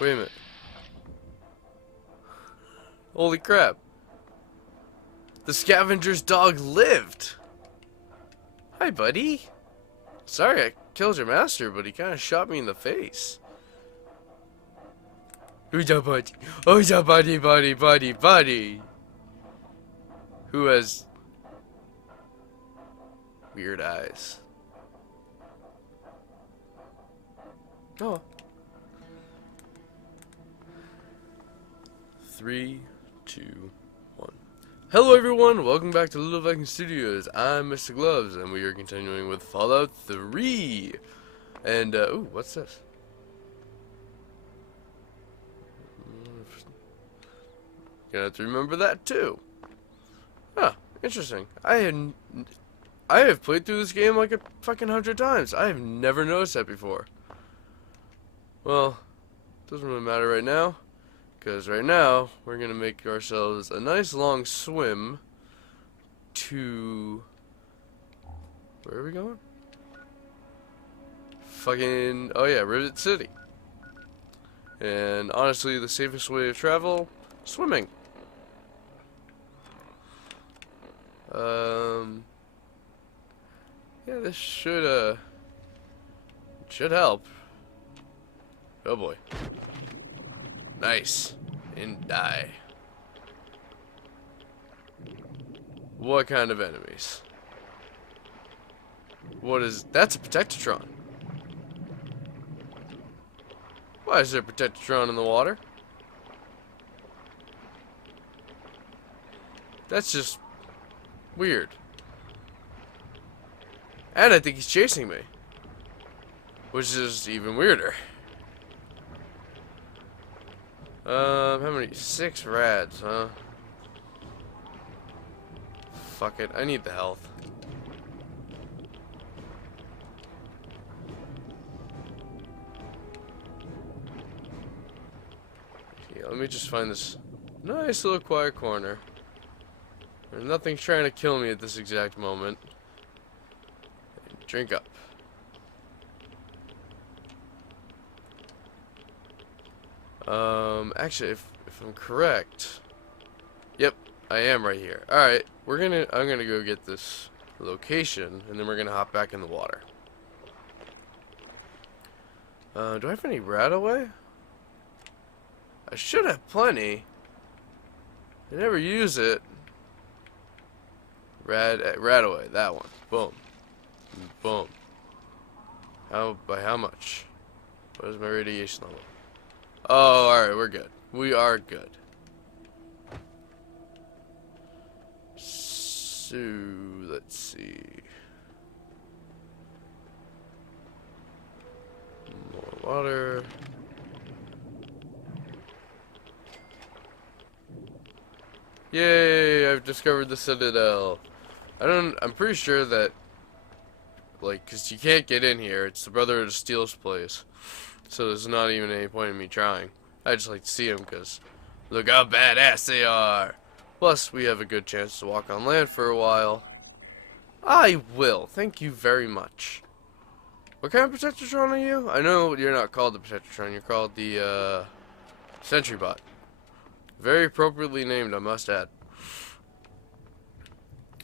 Wait a minute. Holy crap. The scavenger's dog lived! Hi, buddy. Sorry I killed your master, but he kind of shot me in the face. Who's up, buddy? Who's up, buddy? Who has weird eyes? Oh. 3, 2, 1. Hello everyone, welcome back to Little Viking Studios. I'm Mr. Gloves, and we are continuing with Fallout 3. And, ooh, what's this? Gonna have to remember that too. Huh, interesting. I have played through this game like a fucking 100 times. I have never noticed that before. Well, doesn't really matter right now, because right now we're gonna make ourselves a nice long swim to, where are we going? Fucking, oh yeah, Rivet City. And honestly, the safest way to travel, swimming. Yeah, this should help. Oh boy. Nice. And die. What kind of enemies? What is... That's a Protectotron. Why is there a Protectotron in the water? That's just... weird. And I think he's chasing me. Which is even weirder. How many? 6 rads, huh? Fuck it, I need the health. Okay, let me just find this nice little quiet corner. There's nothing trying to kill me at this exact moment. Drink up. Actually, if I'm correct, yep, I am right here. All right, I'm gonna go get this location, and then we're gonna hop back in the water. Do I have any Radaway? I should have plenty. I never use it. Radaway, that one. Boom. Boom. By how much? What is my radiation level? Oh, alright, we're good. We are good. So, let's see. More water. Yay, I've discovered the Citadel. I'm pretty sure that, like, cause you can't get in here. It's the Brotherhood of Steel's place. So there's not even any point in me trying. I just like to see them because look how badass they are. Plus, we have a good chance to walk on land for a while. I will. Thank you very much. What kind of Protectotron are you? I know you're not called the Protectotron. You're called the Sentry Bot. Very appropriately named, I must add.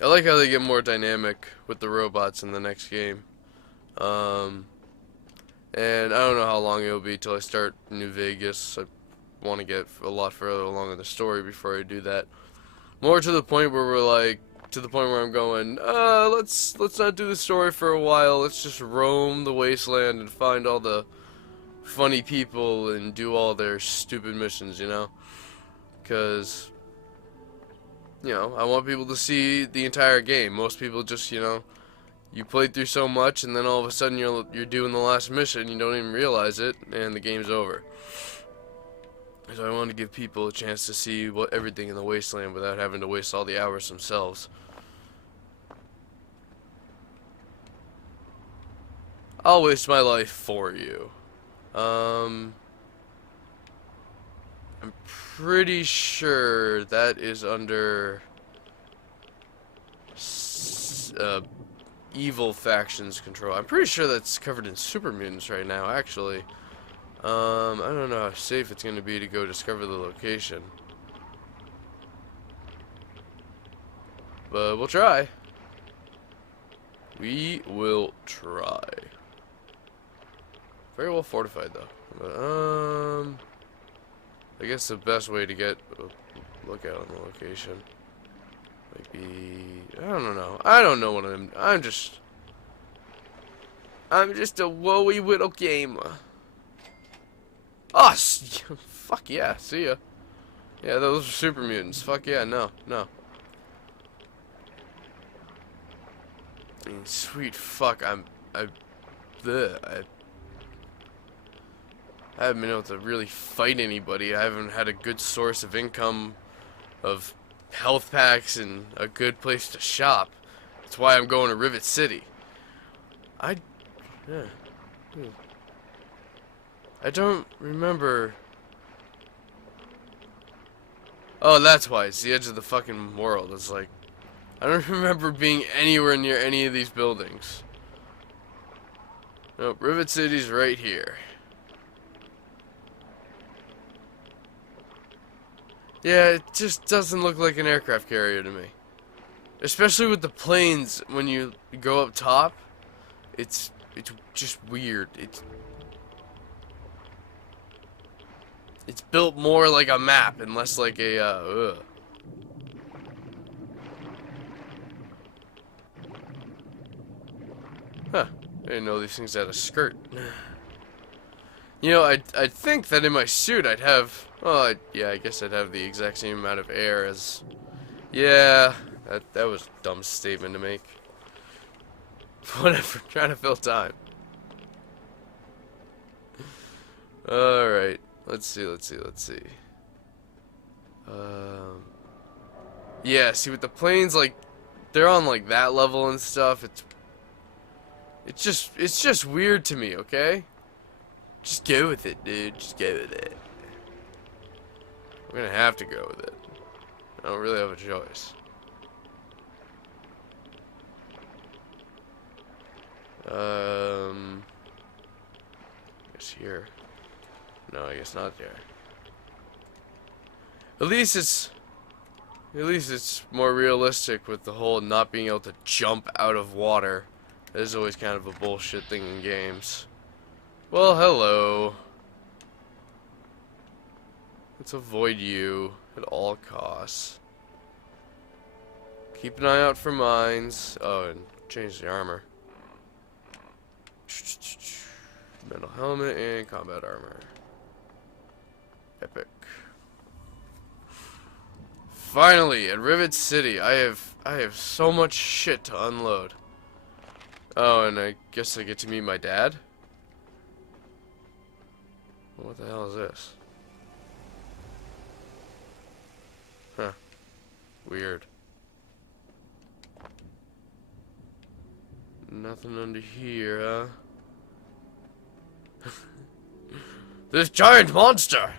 I like how they get more dynamic with the robots in the next game. And I don't know how long it'll be till I start New Vegas. I want to get a lot further along in the story before I do that. More to the point where I'm going, let's not do the story for a while. Let's just roam the wasteland and find all the funny people and do all their stupid missions, you know? Because, you know, I want people to see the entire game. Most people just, you know, you played through so much, and then all of a sudden you're doing the last mission, you don't even realize it, and the game's over. So I want to give people a chance to see everything in the wasteland without having to waste all the hours themselves. I'll waste my life for you. I'm pretty sure that is under evil factions control. I'm pretty sure that's covered in super mutants right now, actually. I don't know how safe it's gonna be to go discover the location. But we'll try. We will try. Very well fortified though. But, I guess the best way to get a lookout on the location might be, I don't know. I don't know what I'm just a woey little gamer. Oh, fuck yeah, see ya. Yeah, those are super mutants. Fuck yeah, no. Sweet fuck, I haven't been able to really fight anybody. I haven't had a good source of income, of health packs, and a good place to shop. That's why I'm going to Rivet City. I don't remember. Oh, that's why. It's the edge of the fucking world. It's like, I don't remember being anywhere near any of these buildings. Nope, Rivet City's right here. Yeah, it just doesn't look like an aircraft carrier to me. Especially with the planes, when you go up top, it's just weird. It's built more like a map and less like a, Huh. I didn't know these things had a skirt. You know, I'd think that in my suit I'd have, well, yeah, I guess I'd have the exact same amount of air as, yeah, that was a dumb statement to make. Whatever, trying to fill time. Alright, let's see. Yeah, see with the planes, like, they're on like that level and stuff, it's just weird to me, okay? Just go with it, dude. Just go with it. We're gonna have to go with it. I don't really have a choice. I guess here. No, I guess not there. At least it's more realistic with the whole not being able to jump out of water. That is always kind of a bullshit thing in games. Well, hello. Let's avoid you at all costs. Keep an eye out for mines. Oh, and change the armor. Metal helmet and combat armor. Epic. Finally, at Rivet City, I have so much shit to unload. Oh, and I guess I get to meet my dad? What the hell is this? Huh. Weird. Nothing under here, huh? This giant monster!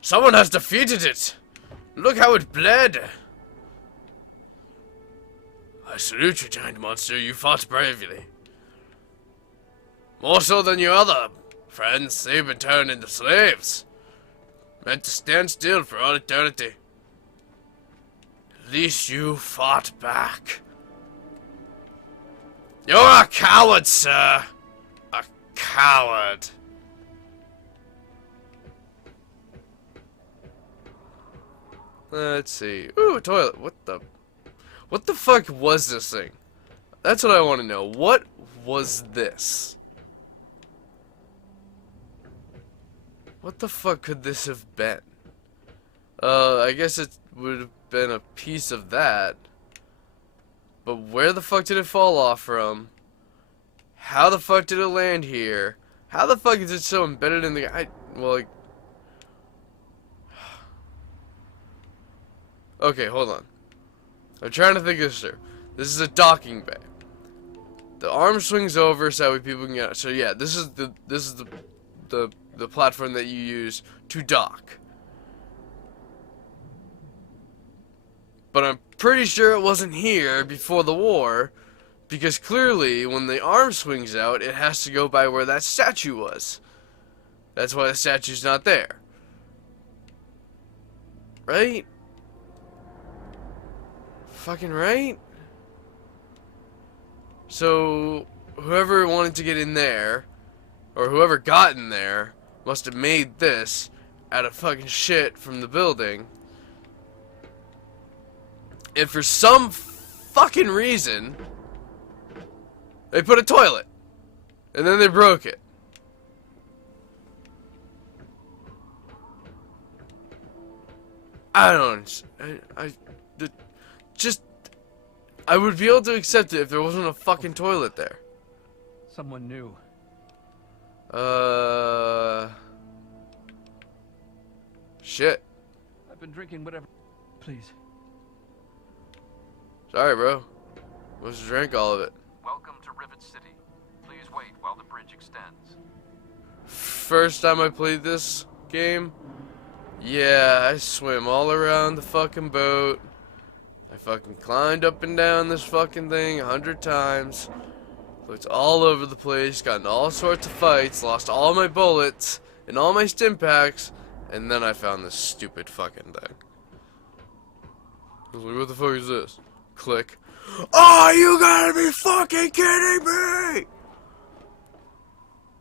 Someone has defeated it! Look how it bled! I salute you, giant monster. You fought bravely. More so than your other friends. They've been turned into slaves. Meant to stand still for all eternity. At least you fought back. You're a coward, sir. A coward. Let's see. Ooh, a toilet. What the fuck was this thing? That's what I want to know. What was this? What the fuck could this have been? I guess it would have been a piece of that. But where the fuck did it fall off from? How the fuck did it land here? How the fuck is it so embedded in the... well, like... Okay, hold on. I'm trying to think this through. This is a docking bay. The arm swings over so that way people can get out. So yeah, this is the platform that you use to dock. But I'm pretty sure it wasn't here before the war, because clearly when the arm swings out, it has to go by where that statue was. That's why the statue's not there. Right? Fucking right? So, whoever wanted to get in there, or whoever got in there, must have made this out of fucking shit from the building. And for some fucking reason, they put a toilet. And then they broke it. I don't. I would be able to accept it if there wasn't a fucking toilet there. Someone new. Shit. I've been drinking whatever. Please. Sorry, bro. Must have drank all of it. Welcome to Rivet City. Please wait while the bridge extends. First time I played this game, yeah, I swim all around the fucking boat. I fucking climbed up and down this fucking thing 100 times. Looked all over the place, got in all sorts of fights, lost all my bullets and all my stim packs, and then I found this stupid fucking thing. I was like, what the fuck is this? Click. Oh, you gotta be fucking kidding me!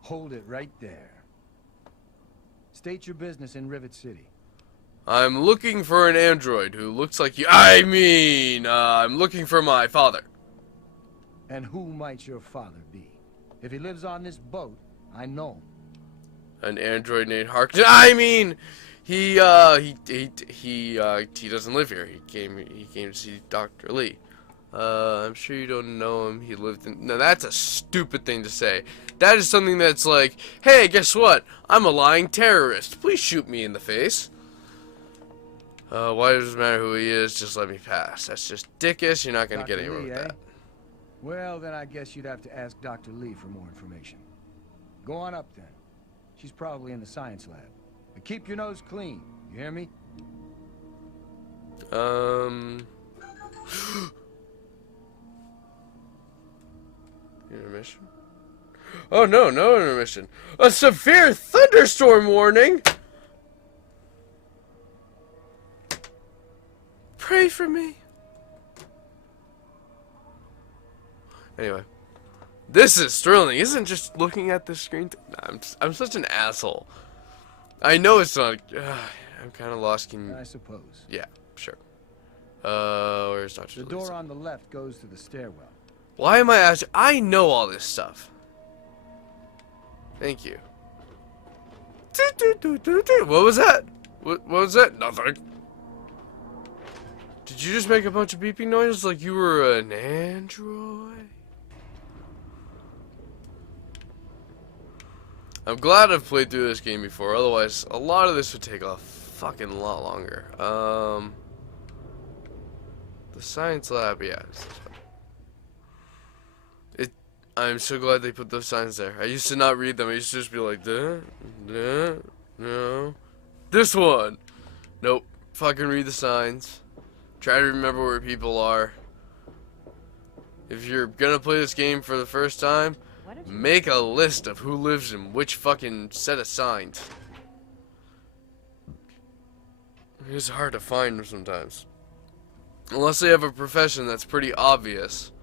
Hold it right there. State your business in Rivet City. I'm looking for an android who looks like you. I'm looking for my father. And who might your father be? If he lives on this boat, I know him. An android named Harkness. I mean, he doesn't live here. He came to see Dr. Lee. I'm sure you don't know him. He lived in. No, that's a stupid thing to say. That is something that's like, hey, guess what? I'm a lying terrorist. Please shoot me in the face. Why does it matter who he is? Just let me pass. That's just dickish. You're not gonna get anywhere with that. Well, then I guess you'd have to ask Dr. Lee for more information. Go on up then. She's probably in the science lab. But keep your nose clean. You hear me? Intermission? Oh no, no intermission. A severe thunderstorm warning! Pray for me. Anyway. This is thrilling. Isn't just looking at the screen? I'm such an asshole. I know it's not. I'm kind of lost. I suppose. Yeah, sure. Where's Dr. The door on the left goes to the stairwell. Why am I asking? I know all this stuff. Thank you. What was that? What was that? Nothing. Did you just make a bunch of beeping noises like you were an android? I'm glad I've played through this game before, otherwise a lot of this would take a fucking lot longer. The science lab, yeah. I'm so glad they put those signs there. I used to not read them. I used to just be like, no. This one. Nope. Fucking read the signs. Try to remember where people are. If you're gonna play this game for the first time, make a list of who lives in which fucking set of signs. It's hard to find them sometimes. Unless they have a profession that's pretty obvious.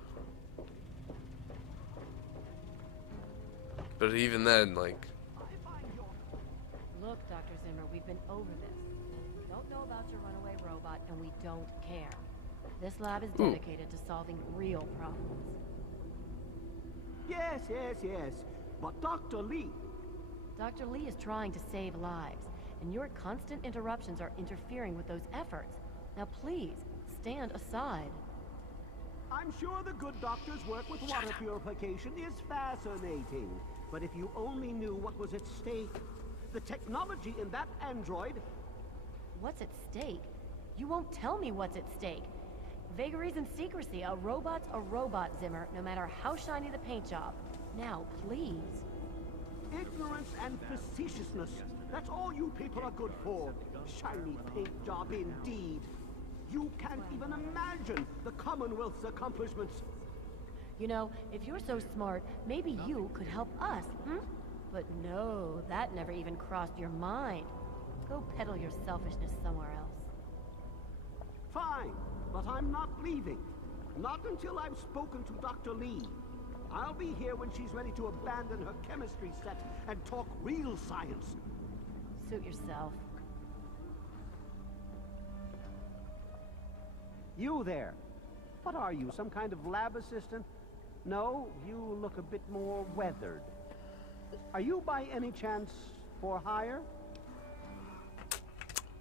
But even then, like... Look, Dr. Zimmer, we've been over this. We don't know about your runaway robot, and we don't care. This lab is dedicated to solving real problems. Yes. But Dr. Lee... Dr. Lee is trying to save lives, and your constant interruptions are interfering with those efforts. Now please, stand aside. I'm sure the good doctor's work with water purification is fascinating. But if you only knew what was at stake, the technology in that android... What's at stake? You won't tell me what's at stake. Vagaries and secrecy. A robot's a robot, Zimmer, no matter how shiny the paint job. Now, please. Ignorance and facetiousness. That's all you people are good for. Shiny paint job indeed. You can't even imagine the Commonwealth's accomplishments. You know, if you're so smart, maybe you could help us, But no, that never even crossed your mind. Go peddle your selfishness somewhere else. Fine, but I'm not leaving. Not until I've spoken to Dr. Lee. I'll be here when she's ready to abandon her chemistry set and talk real science. Suit yourself. You there. What are you, some kind of lab assistant? No, you look a bit more weathered. Are you by any chance for hire?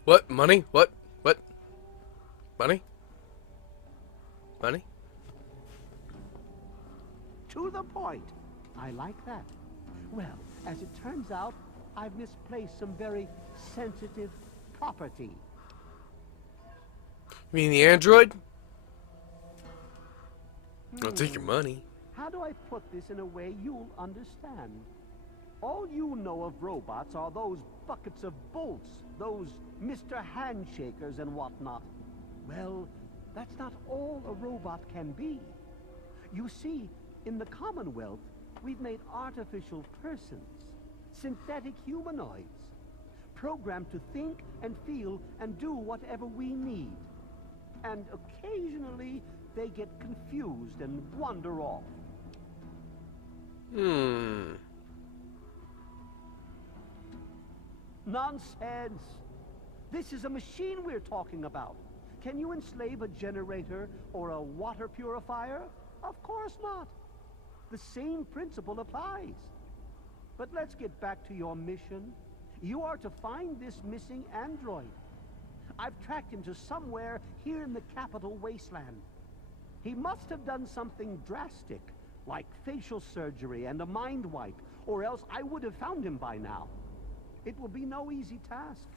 What? Money? What? What? Money? Money? To the point. I like that. Well, as it turns out, I've misplaced some very sensitive property. You mean the android? I'll take your money. How do I put this in a way you'll understand? All you know of robots are those buckets of bolts, those Mr. Handshakers and whatnot. Well, that's not all a robot can be. You see, in the Commonwealth, we've made artificial persons, synthetic humanoids, programmed to think and feel and do whatever we need. And occasionally, they get confused and wander off. Nonsense! This is a machine we're talking about. Can you enslave a generator or a water purifier? Of course not. The same principle applies. But let's get back to your mission. You are to find this missing android. I've tracked him to somewhere here in the capital wasteland. He must have done something drastic, like facial surgery and a mind wipe, or else I would have found him by now. It will be no easy task.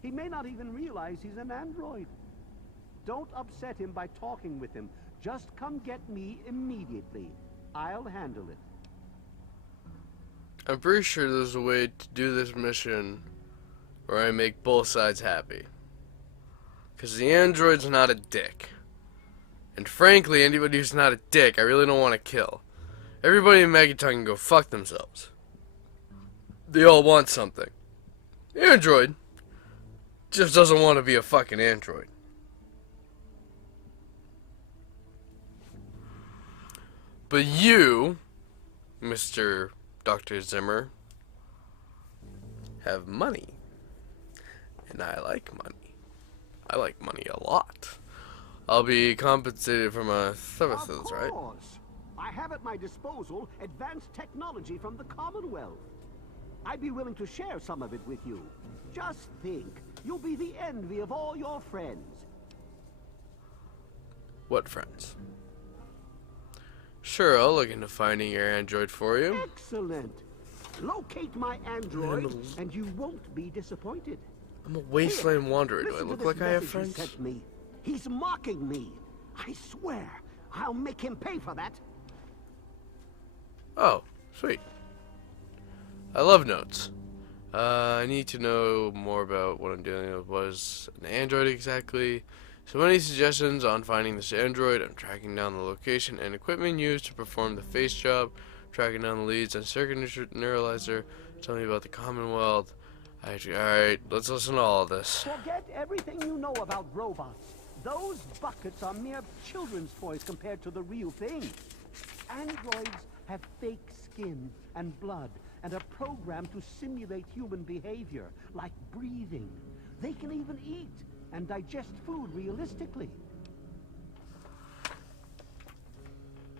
He may not even realize he's an android. Don't upset him by talking with him. Just come get me immediately. I'll handle it. I'm pretty sure there's a way to do this mission where I make both sides happy. Because the android's not a dick. And frankly, anybody who's not a dick, I really don't want to kill. Everybody in Megaton can go fuck themselves. They all want something. The android just doesn't want to be a fucking android. But you, Mr. Dr. Zimmer, have money. And I like money. I like money a lot. I'll be compensated for my services, right? Of course. I have at my disposal advanced technology from the Commonwealth. I'd be willing to share some of it with you. Just think, you'll be the envy of all your friends. What friends? Sure, I'll look into finding your android for you. Excellent. Locate my android, and you won't be disappointed. I'm a wasteland wanderer. Do I Listen to look this like I have message he friends? sent me. He's mocking me. I swear, I'll make him pay for that. Oh, sweet. I love notes. I need to know more about what I'm dealing with. Was an android exactly? So any suggestions on finding this android? I'm tracking down the location and equipment used to perform the face job, tracking down the leads and circuit neuralizer. Tell me about the Commonwealth. Alright, let's listen to all of this. Forget everything you know about robots. Those buckets are mere children's toys compared to the real thing. Androids have fake skin and blood and are programmed to simulate human behavior, like breathing. They can even eat and digest food realistically.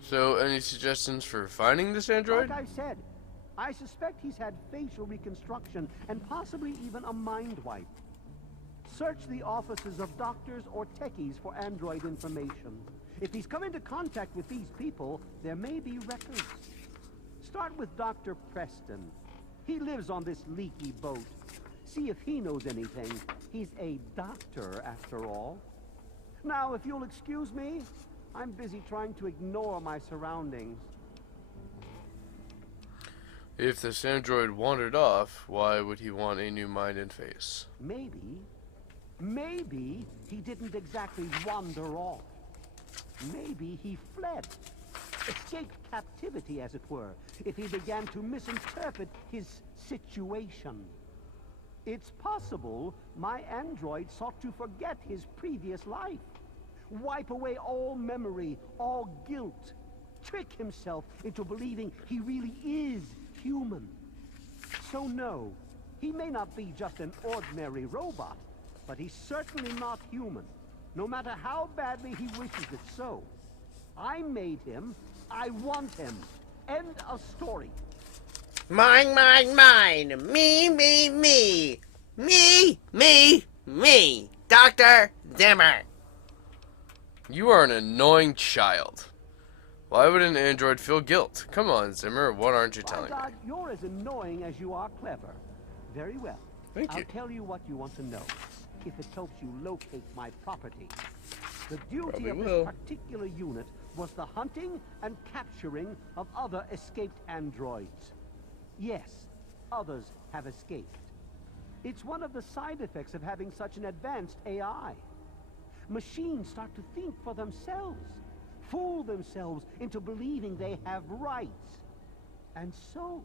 So, any suggestions for finding this android? Like I said, I suspect he's had facial reconstruction and possibly even a mind wipe. Search the offices of doctors or techies for android information. If he's come into contact with these people, there may be records. Start with Dr. Preston. He lives on this leaky boat. See if he knows anything. He's a doctor, after all. Now, if you'll excuse me, I'm busy trying to ignore my surroundings. If this android wandered off, why would he want a new mind and face? Maybe he didn't exactly wander off. Maybe he fled. escaped captivity, as it were, if he began to misinterpret his situation. It's possible my android sought to forget his previous life, wipe away all memory, all guilt, trick himself into believing he really is human. So no, he may not be just an ordinary robot, but he's certainly not human, no matter how badly he wishes it so. I made him. I want him. End of story. Mine, mine, mine. Me, me, me. Me, me, me. Dr. Zimmer. You are an annoying child. Why would an android feel guilt? Come on, Zimmer, what aren't you By telling God, me? you're as annoying as you are clever. Very well. Thank I'll you. tell you what you want to know, if it helps you locate my property. The duty Probably of will. this particular unit was the hunting and capturing of other escaped androids. Yes, others have escaped. It's one of the side effects of having such an advanced AI. Machines start to think for themselves, fool themselves into believing they have rights. And so,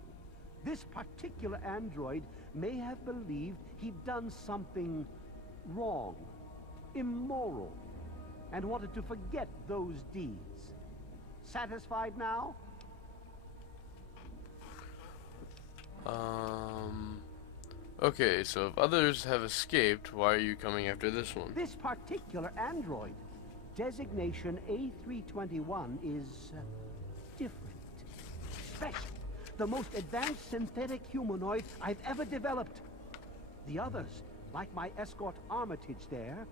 this particular android may have believed he'd done something wrong, immoral, and wanted to forget those deeds. Satisfied now? Okay, so if others have escaped, why are you coming after this one? This particular android, designation A321, is different, special, the most advanced synthetic humanoid I've ever developed. The others, like my escort Armitage there,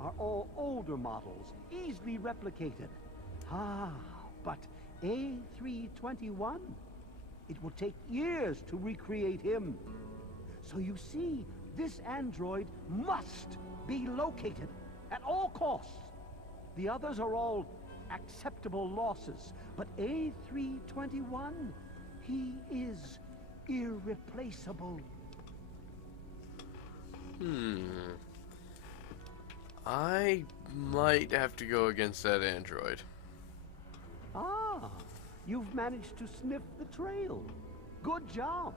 are all older models, easily replicated. Ah, but A321, it will take years to recreate him. So you see, this android must be located at all costs. The others are all acceptable losses, but A321, he is irreplaceable. I might have to go against that android. Ah, you've managed to sniff the trail. Good job.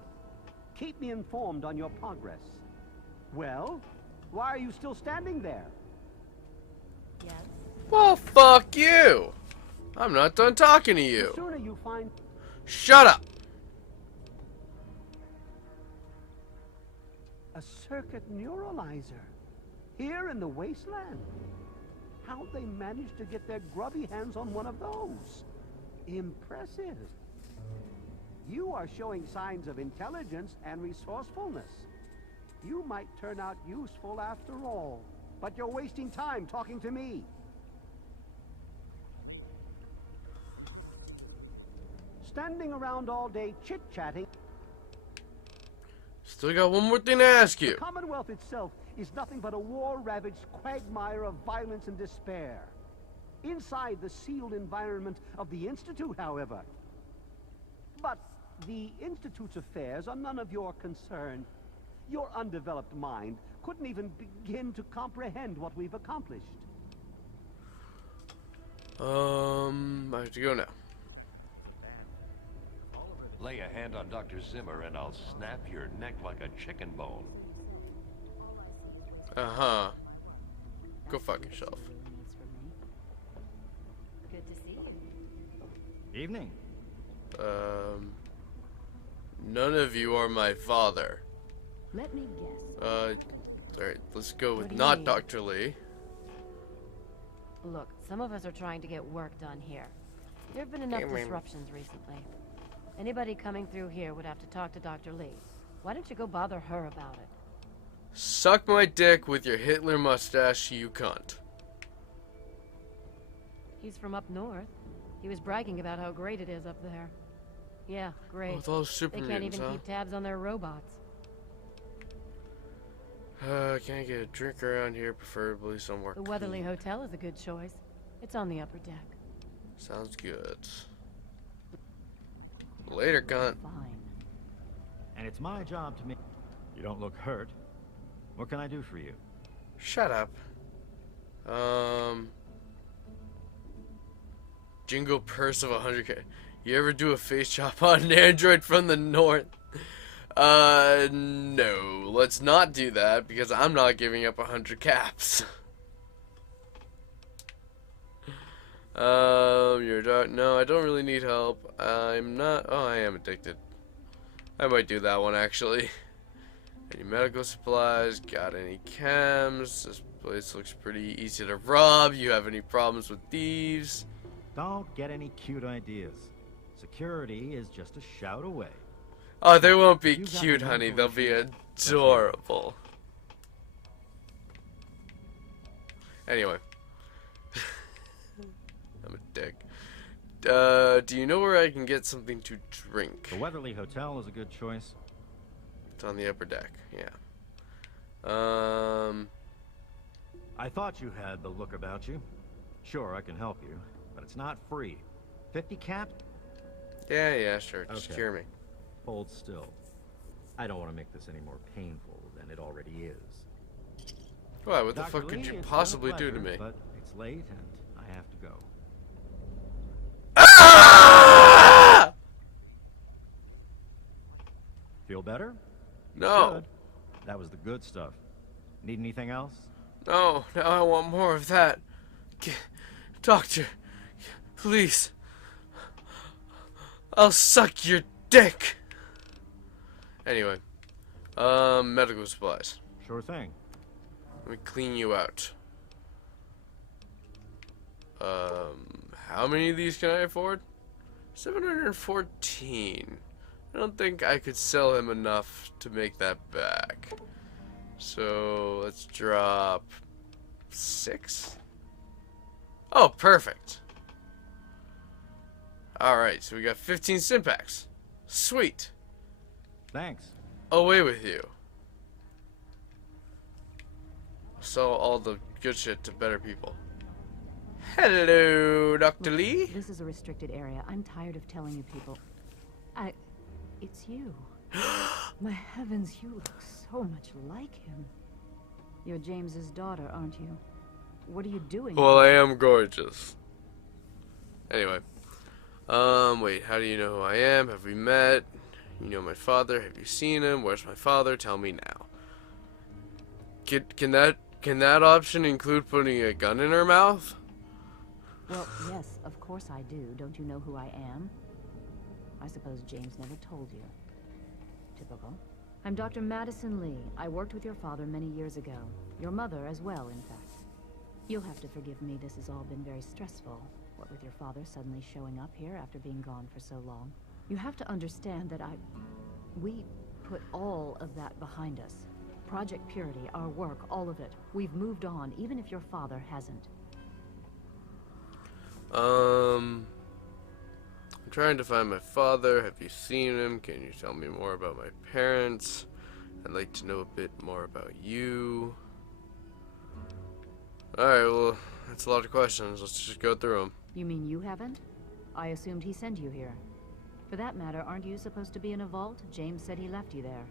Keep me informed on your progress. Well, why are you still standing there? Yes. Well, fuck you! I'm not done talking to The you. sooner you find Shut up! a circuit neuralizer here in the wasteland. How'd they manage to get their grubby hands on one of those? Impressive. You are showing signs of intelligence and resourcefulness. You might turn out useful after all, but you're wasting time talking to me. Standing around all day chit-chatting. Still got one more thing to ask The you. Commonwealth itself is nothing but a war-ravaged quagmire of violence and despair. Inside the sealed environment of the Institute, however. But the Institute's affairs are none of your concern. Your undeveloped mind couldn't even begin to comprehend what we've accomplished. I have to go now. Lay a hand on Dr. Zimmer and I'll snap your neck like a chicken bone. Uh-huh. Go fuck yourself. Good to see you. Evening. None of you are my father. Let me guess. Alright, let's go with What do you not mean? Dr. Lee. Look, some of us are trying to get work done here. There have been enough disruptions recently. Anybody coming through here would have to talk to Dr. Lee. Why don't you go bother her about it? Suck my dick with your Hitler mustache, you cunt. He's from up north. He was bragging about how great it is up there. Yeah, great. With all super They can't mutants, even huh? keep tabs on their robots. Can I get a drink around here, preferably somewhere The Weatherly clean? Hotel is a good choice. It's on the upper deck. Sounds good. Later, cunt. Fine. And it's my job to make... You don't look hurt. What can I do for you? Shut up. Jingle purse of 100k. You ever do a face chop on an android from the north? No. Let's not do that because I'm not giving up 100 caps. You're dark. No, I don't really need help. I'm not. Oh, I am addicted. I might do that one actually. Any medical supplies? Got any cams? This place looks pretty easy to rob. You have any problems with thieves? Don't get any cute ideas. Security is just a shout away. Oh, they won't be You got cute, the honey. info They'll you be need. adorable. Anyway. I'm a dick. Do you know where I can get something to drink? The Weatherly Hotel is a good choice. It's on the upper deck, yeah. I thought you had the look about you. Sure, I can help you, but it's not free. 50 cap? Yeah, sure. Just Okay. cure me. Hold still. I don't want to make this any more painful than it already is. Why? What the Dr. fuck could Lee, you it's possibly been a do to pleasure, me? But it's late and I have to go. Ah! Feel better? No. Good. That was the good stuff. Need anything else? No, now I want more of that. Doctor, please. I'll suck your dick. Anyway, medical supplies. Sure thing. Let me clean you out. How many of these can I afford? 714. I don't think I could sell him enough to make that back. So let's drop 6. Oh, perfect. Alright, so we got 15 Simpacks. Sweet. Thanks. Away with you. Sell all the good shit to better people. Hello, Dr. Look, Lee. This is a restricted area. I'm tired of telling you people. It's you. My heavens, you look so much like him. You're James's daughter, aren't you? What are you doing? Well, I am gorgeous. Anyway. Wait, how do you know who I am? Have we met? You know my father. Have you seen him? Where's my father? Tell me now. Can that option include putting a gun in her mouth? Well, yes, of course I do. Don't you know who I am? I suppose James never told you. Typical. I'm Dr. Madison Lee. I worked with your father many years ago. Your mother as well, in fact. You'll have to forgive me, this has all been very stressful. What with your father suddenly showing up here after being gone for so long. You have to understand that we put all of that behind us. Project Purity, our work, all of it. We've moved on, even if your father hasn't. I'm trying to find my father. Have you seen him? Can you tell me more about my parents? I'd like to know a bit more about you. Alright, well, that's a lot of questions. Let's just go through them. You mean you haven't? I assumed he sent you here. For that matter, aren't you supposed to be in a vault? James said he left you there.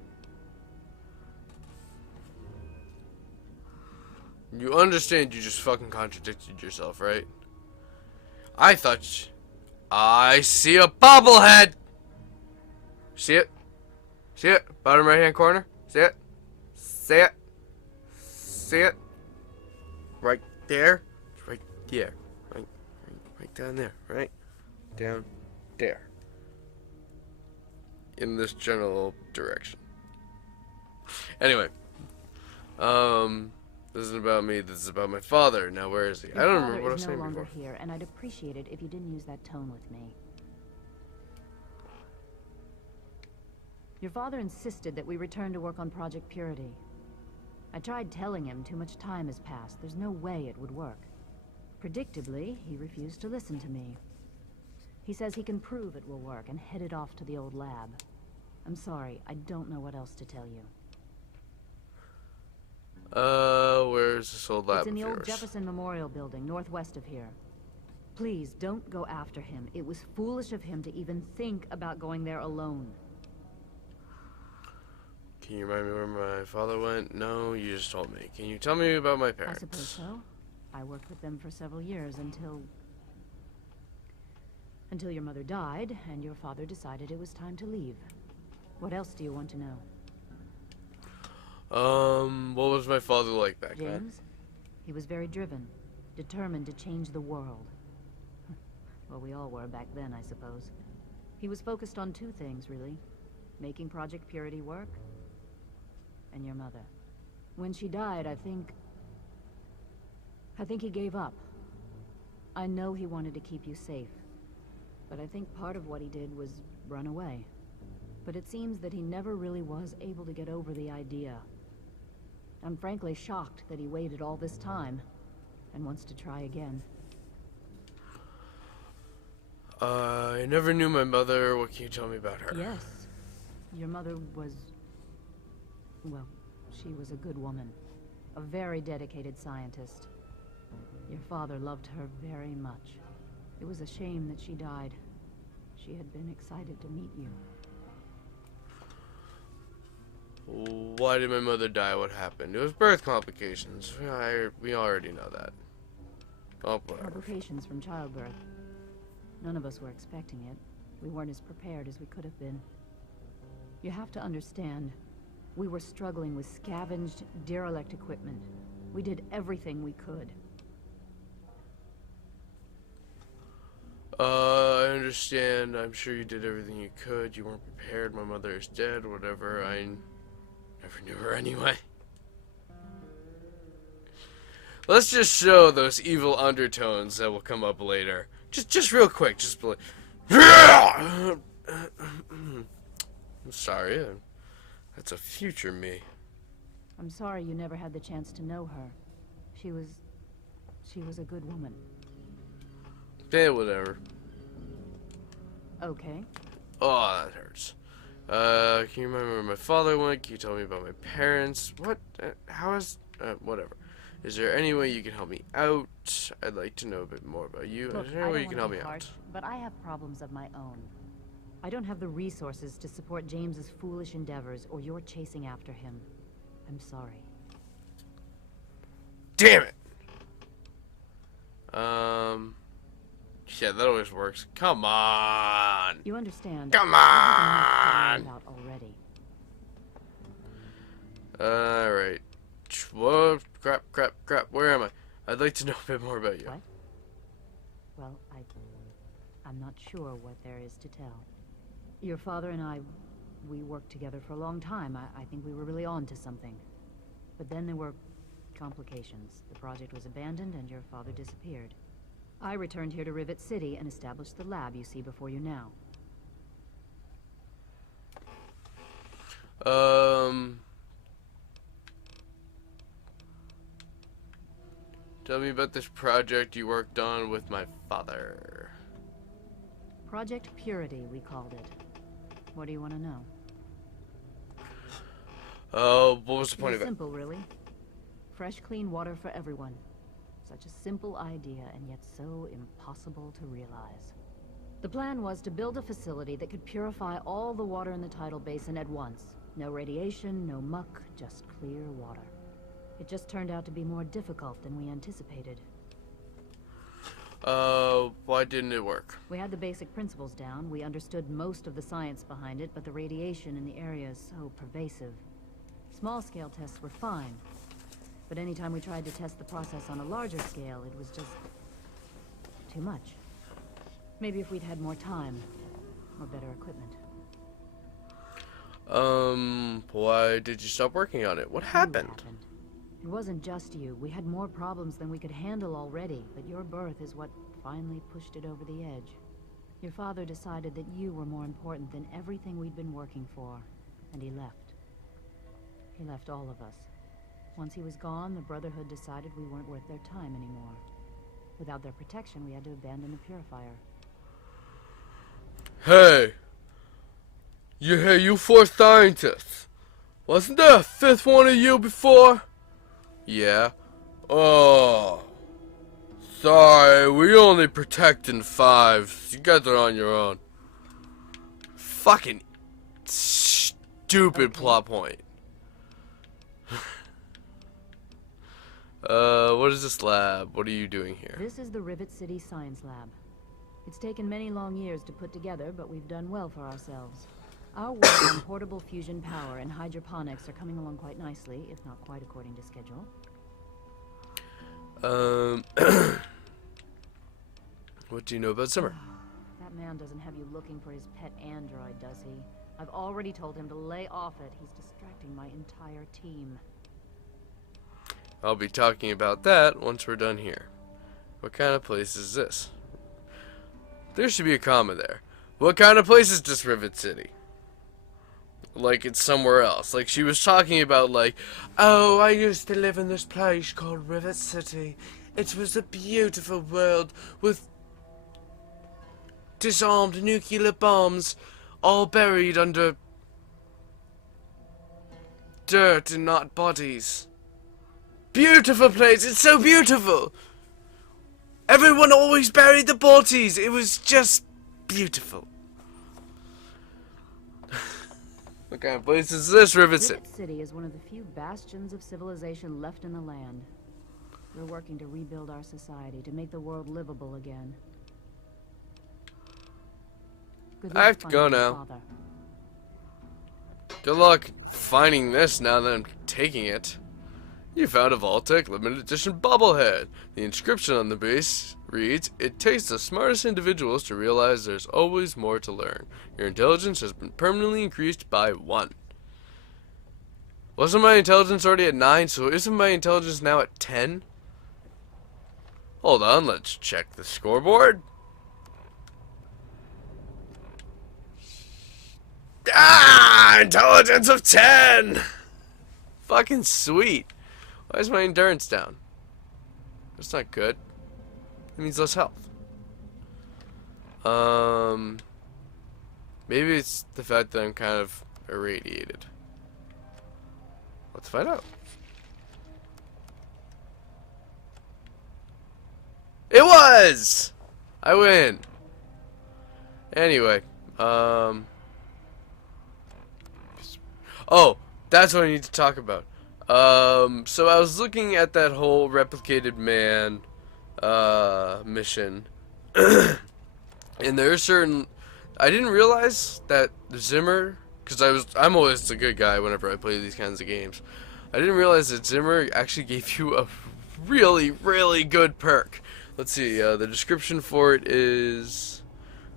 You understand you just fucking contradicted yourself, right? I thought I see a bobblehead! See it? See it? Bottom right hand corner? See it? See it? See it? Right there? Right there. Right down there. Right down there. In this general direction. Anyway. This isn't about me, this is about my father. Now where is he? I don't remember what I was saying before. Your father is no longer here, and I'd appreciate it if you didn't use that tone with me. Your father insisted that we return to work on Project Purity. I tried telling him too much time has passed. There's no way it would work. Predictably, he refused to listen to me. He says he can prove it will work and headed off to the old lab. I'm sorry, I don't know what else to tell you. Where's this old lab It's in the of old yours? Jefferson Memorial Building, northwest of here. Please, don't go after him. It was foolish of him to even think about going there alone. Can you remind me where my father went? No, you just told me. Can you tell me about my I parents? suppose so. I worked with them for several years until... Until your mother died, and your father decided it was time to leave. What else do you want to know? What was my father like back then? James? He was very driven, determined to change the world. Well, we all were back then, I suppose. He was focused on two things, really. Making Project Purity work, and your mother. When she died, I think he gave up. I know he wanted to keep you safe, but I think part of what he did was run away. But it seems that he never really was able to get over the idea. I'm frankly shocked that he waited all this time and wants to try again. I never knew my mother. What can you tell me about her? Yes. Your mother was... well, she was a good woman. A very dedicated scientist. Your father loved her very much. It was a shame that she died. She had been excited to meet you. Why did my mother die? What happened? It was birth complications. We already know that. Oh, whatever. Complications from childbirth. None of us were expecting it. We weren't as prepared as we could have been. You have to understand, we were struggling with scavenged, derelict equipment. We did everything we could. I understand. I'm sure you did everything you could. You weren't prepared. My mother is dead. Whatever. I never knew her anyway. Let's just show those evil undertones that will come up later. Just real quick. Just like... I'm sorry. That's a future me. I'm sorry you never had the chance to know her. She was a good woman. Yeah, whatever. Okay. Oh, that hurts. Can you remember where my father went? Can you tell me about my parents? What? How is... whatever. Is there any way you can help me out? I'd like to know a bit more about you. Look, Is there any way you can help me harsh, out? but I have problems of my own. I don't have the resources to support James's foolish endeavors or your chasing after him. I'm sorry. Damn it! Yeah, that always works. Come on! You understand? Come I have on! enough to worry about already. Alright. Whoa, crap. Where am I? I'd like to know a bit more about you. What? Well, I'm not sure what there is to tell. Your father and I, we worked together for a long time. I think we were really on to something. But then there were complications. The project was abandoned and your father disappeared. I returned here to Rivet City and established the lab you see before you now. Tell me about this project you worked on with my father. Project Purity, we called it. What do you want to know? What was the point It was of it? simple, really. Fresh, clean water for everyone. Such a simple idea, and yet so impossible to realize. The plan was to build a facility that could purify all the water in the tidal basin at once. No radiation, no muck, just clear water. It just turned out to be more difficult than we anticipated. Why didn't it work? We had the basic principles down. We understood most of the science behind it, but the radiation in the area is so pervasive. Small-scale tests were fine, but anytime we tried to test the process on a larger scale, it was just too much. Maybe if we'd had more time, or better equipment. Why did you stop working on it? What happened? It wasn't just you. We had more problems than we could handle already, but your birth is what finally pushed it over the edge. Your father decided that you were more important than everything we'd been working for, and he left. He left all of us. Once he was gone, the Brotherhood decided we weren't worth their time anymore. Without their protection, we had to abandon the purifier. Hey! You four scientists! Wasn't there a fifth one of you before? Yeah. Oh. Sorry, we only protecting 5. You guys are on your own. Fucking stupid plot point. What is this lab? What are you doing here? This is the Rivet City Science Lab. It's taken many long years to put together, but we've done well for ourselves. Our work on portable fusion power and hydroponics are coming along quite nicely, if not quite according to schedule. What do you know about Zimmer? That man doesn't have you looking for his pet android, does he? I've already told him to lay off it. He's distracting my entire team. I'll be talking about that once we're done here. What kind of place is this? There should be a comma there. What kind of place is this Rivet City? Like it's somewhere else. Like she was talking about like, oh, I used to live in this place called Rivet City. It was a beautiful world with disarmed nuclear bombs all buried under dirt and not bodies. Beautiful place. It's so beautiful. Everyone always buried the bodies. It was just beautiful. What kind of place is this, Rivet City? Rivet City is one of the few bastions of civilization left in the land. We're working to rebuild our society, to make the world livable again. Good I have luck to go finding your now. father. Good luck finding this now that I'm taking it. You found a Vault-Tec limited edition bobblehead. The inscription on the base reads, "It takes the smartest individuals to realize there's always more to learn. Your intelligence has been permanently increased by 1. Wasn't my intelligence already at 9, so isn't my intelligence now at 10? Hold on, let's check the scoreboard. Ah! Intelligence of 10! Fucking sweet. Why is my endurance down? That's not good. It means less health. Maybe it's the fact that I'm kind of irradiated. Let's find out. It was! I win. Anyway, oh, that's what I need to talk about. So I was looking at that whole replicated man mission, and there are certain, I didn't realize that Zimmer, because I'm always the good guy whenever I play these kinds of games. I didn't realize that Zimmer actually gave you a really, really good perk. Let's see, the description for it is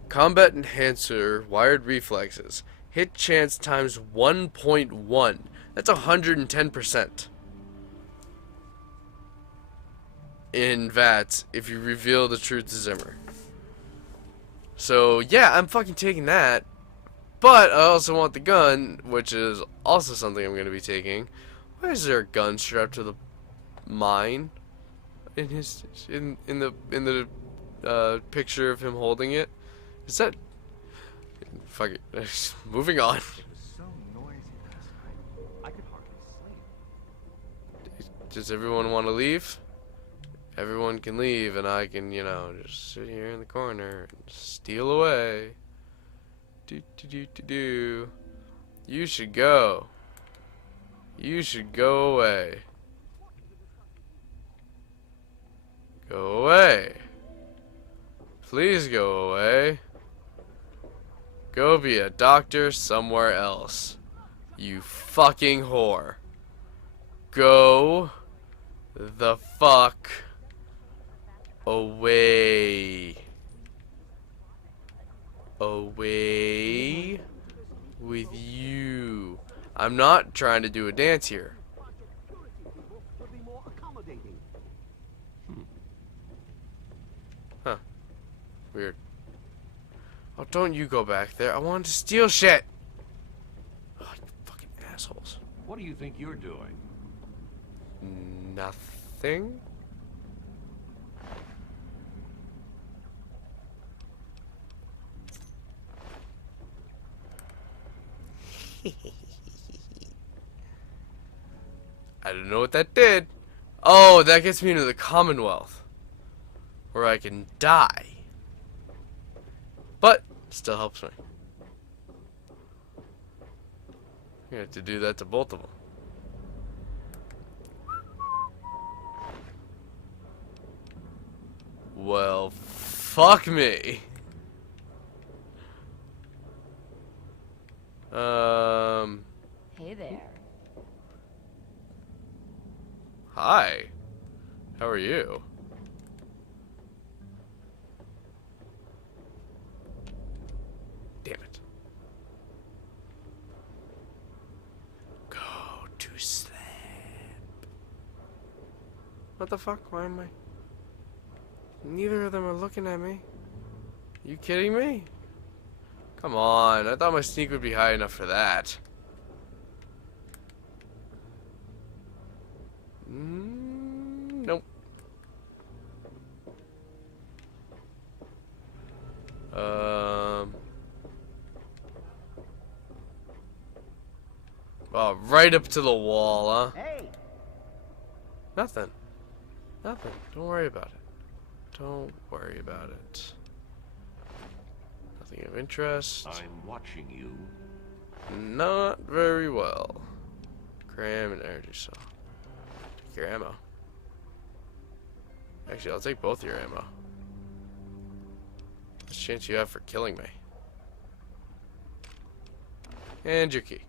Combat Enhancer, Wired Reflexes, hit chance times 1.1. That's 110% in VATS if you reveal the truth to Zimmer. So yeah, I'm fucking taking that. But I also want the gun, which is also something I'm going to be taking. Why is there a gun strapped to the mine in his in the picture of him holding it? Is that? Fuck it. Moving on. Does everyone want to leave? Everyone can leave, and I can, you know, just sit here in the corner and steal away. Do. You should go. You should go away. Go away. Please go away. Go be a doctor somewhere else. You fucking whore. Go the fuck away. Away with you. I'm not trying to do a dance here. Huh. Weird. Oh, don't you go back there. I wanted to steal shit. Oh, you fucking assholes. What do you think you're doing? Nothing? I don't know what that did. Oh, that gets me into the Commonwealth, where I can die. But still helps me. You have to do that to both of them. Well, fuck me. Hi. How are you? Damn it. Go to sleep. What the fuck? Why am I? Neither of them are looking at me. You kidding me? Come on. I thought my sneak would be high enough for that. Nope. Oh, right up to the wall, huh? Hey! Nothing. Nothing. Don't worry about it. Don't worry about it. Nothing of interest. I'm watching you. Not very well. Cram and energy cell. Take your ammo. Actually, I'll take both your ammo. What's the chance you have for killing me? And your key.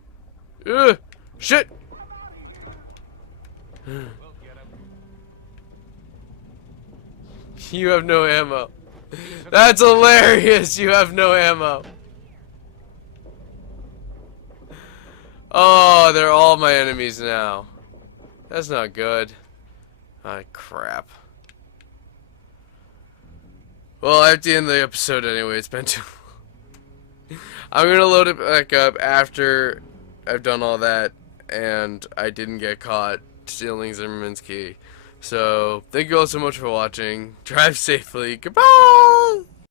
Ugh! Shit! You have no ammo. That's hilarious! You have no ammo. Oh, they're all my enemies now. That's not good. Ah, crap. Well, I have to end the episode anyway. It's been too long. I'm gonna load it back up after I've done all that and I didn't get caught stealing Zimmerman's key. So, thank you all so much for watching. Drive safely. Goodbye!